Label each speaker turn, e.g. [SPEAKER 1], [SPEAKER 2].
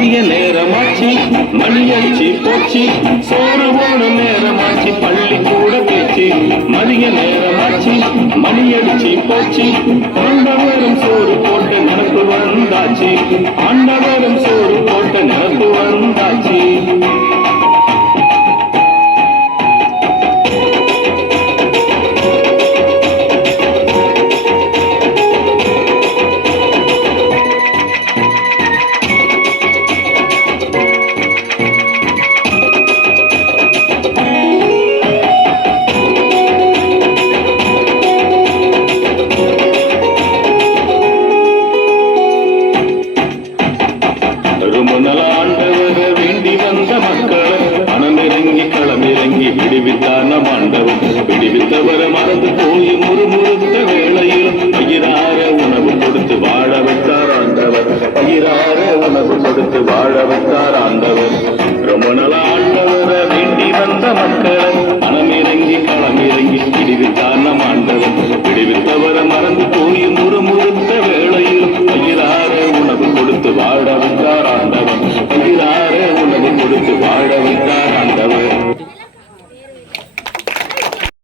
[SPEAKER 1] மதிய நேரமாச்சு மளியாச்சு போச்சு. சோறு போன நேரமாச்சு பள்ளி கூட பேச்சு. மதிய நேரமாச்சு மணியடிச்சு போச்சு. ஆண்டவரும் சோறு போட்டு நடப்பு வந்தாச்சு. ஆண்டவரும் சோறு விடுவித்தான மாண்டவன் விடுவித்தவர மறந்து போய் முறுமுறுத்த வேளையிலும் பயிரார உணவு கொடுத்து வாழ வைத்தார் ஆண்டவர். பயிரார உணவு கொடுத்து வாழ வைத்தார் ஆண்டவர். ரொம்ப நல ஆண்டவர வேண்டி வந்த மக்களை மனமிறங்கி களமிறங்கி விடுவித்தான மாண்டவன் விடுவித்தவர மறந்து போய் முறுமுறுத்த வேளையிலும் பயிரார உணவு கொடுத்து வாழ வைத்தார்